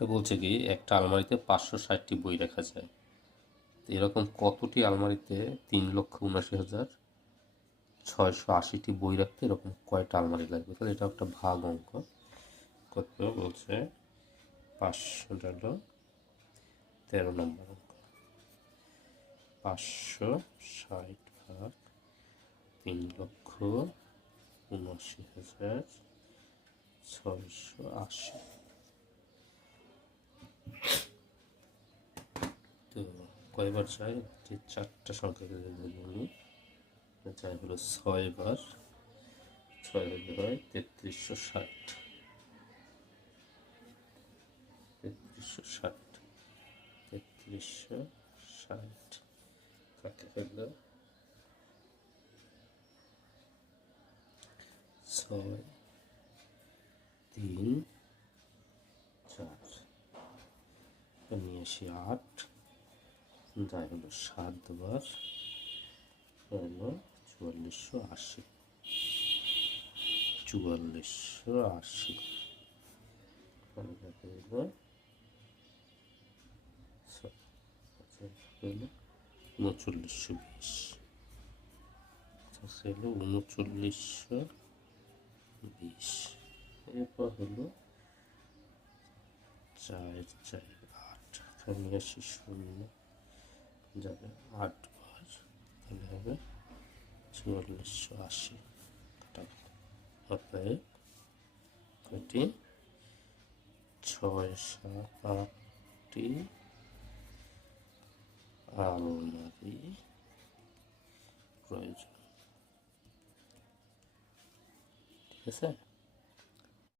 এটা বলছে কি একটা আলমারিতে 560টি বই রাখা যায়। তো এরকম কতটি আলমারিতে 3,79,680টি বই রাখতে এরকম কয়টা আলমারি লাগবে? তাহলে এটা একটা ভাগ অঙ্ক। কত বলছে 513 নম্বর অঙ্ক। 560 ভাগ 3,79,680। তো কয়বার চাই? যে চারটা সংখ্যাকে যদি বলি, চাই হলো 6বার। 6 হলে হয় 3360। 3360 3360 কাটে ফেললো 6 3 4 নিয়ে আসি 8, যাই হলো 7বার, হলো 4480। 4480 হলো 3920। হলো 3920। এরপর হলো 4 4 8, নিয়ে আসি 0, যাবে 8বার, তাহলে হবে 4480। অতএব কয়টি? 6-7-8টি আলমারি প্রয়োজন। ঠিক আছে।